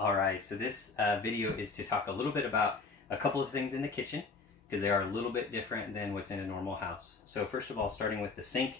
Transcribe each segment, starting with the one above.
All right, so this video is to talk a little bit about a couple of things in the kitchen because they are a little bit different than what's in a normal house. So first of all, starting with the sink.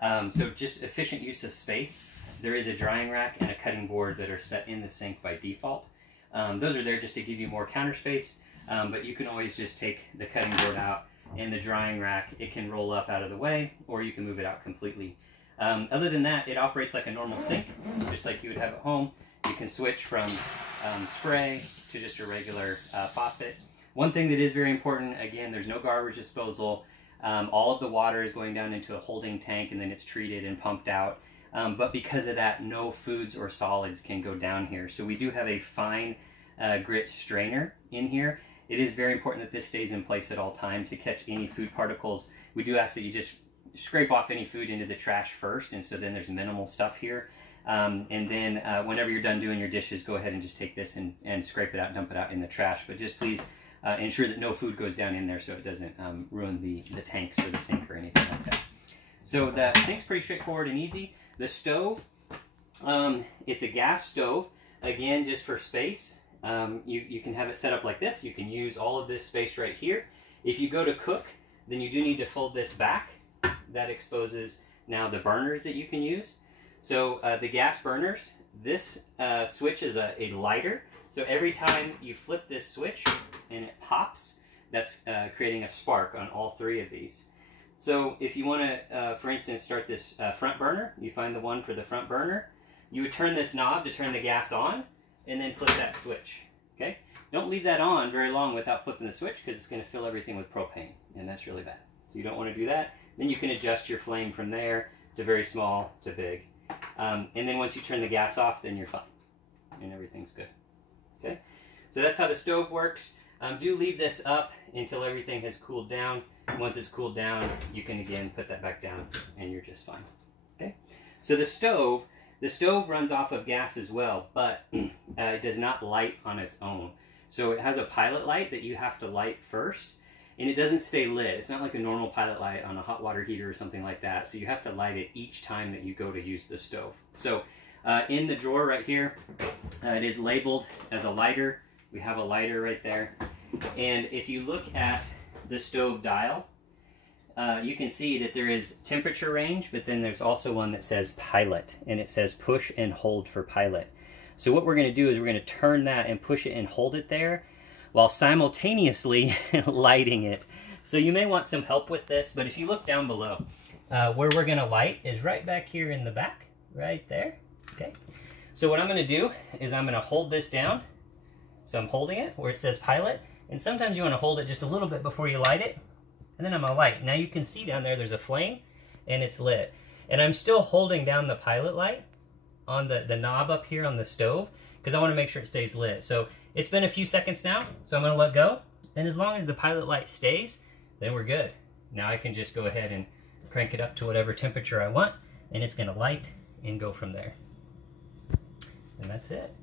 So just efficient use of space. There is a drying rack and a cutting board that are set in the sink by default. Those are there just to give you more counter space, but you can always just take the cutting board out and the drying rack. It can roll up out of the way, or you can move it out completely. Other than that, it operates like a normal sink, just like you would have at home. You can switch from spray to just a regular faucet. One thing that is very important, again, there's no garbage disposal. All of the water is going down into a holding tank and then it's treated and pumped out. But because of that, no foods or solids can go down here. So we do have a fine grit strainer in here. It is very important that this stays in place at all times to catch any food particles. We do ask that you just scrape off any food into the trash first, and so then there's minimal stuff here. And then whenever you're done doing your dishes, go ahead and just take this and scrape it out and dump it out in the trash. But just please ensure that no food goes down in there so it doesn't ruin the tanks or the sink or anything like that. So the sink's pretty straightforward and easy. The stove, it's a gas stove. Again, just for space, you can have it set up like this. You can use all of this space right here. If you go to cook, then you do need to fold this back. That exposes now the burners that you can use. So the gas burners, this switch is a lighter. So every time you flip this switch and it pops, that's creating a spark on all three of these. So if you want to, for instance, start this front burner, you find the one for the front burner. You would turn this knob to turn the gas on and then flip that switch, okay? Don't leave that on very long without flipping the switch because it's going to fill everything with propane, and that's really bad. So you don't want to do that. Then you can adjust your flame from there to very small to big. And then once you turn the gas off, then you're fine and everything's good. Okay, so that's how the stove works. Do leave this up until everything has cooled down. Once it's cooled down, you can again put that back down and you're just fine. Okay, so the stove runs off of gas as well, but it does not light on its own. So it has a pilot light that you have to light first. And it doesn't stay lit. It's not like a normal pilot light on a hot water heater or something like that. So you have to light it each time that you go to use the stove. So in the drawer right here, it is labeled as a lighter. We have a lighter right there. And if you look at the stove dial, you can see that there is temperature range, but then there's also one that says pilot. And it says push and hold for pilot. So what we're going to do is we're going to turn that and push it and hold it there, while simultaneously lighting it. So you may want some help with this, but if you look down below, where we're gonna light is right back here in the back, right there, okay? So what I'm gonna do is I'm gonna hold this down. So I'm holding it where it says pilot, and sometimes you wanna hold it just a little bit before you light it, and then I'm gonna light. Now you can see down there's a flame, and it's lit. And I'm still holding down the pilot light on the knob up here on the stove, because I wanna make sure it stays lit. So it's been a few seconds now, so I'm going to let go. And as long as the pilot light stays, then we're good. Now I can just go ahead and crank it up to whatever temperature I want, and it's going to light and go from there. And that's it.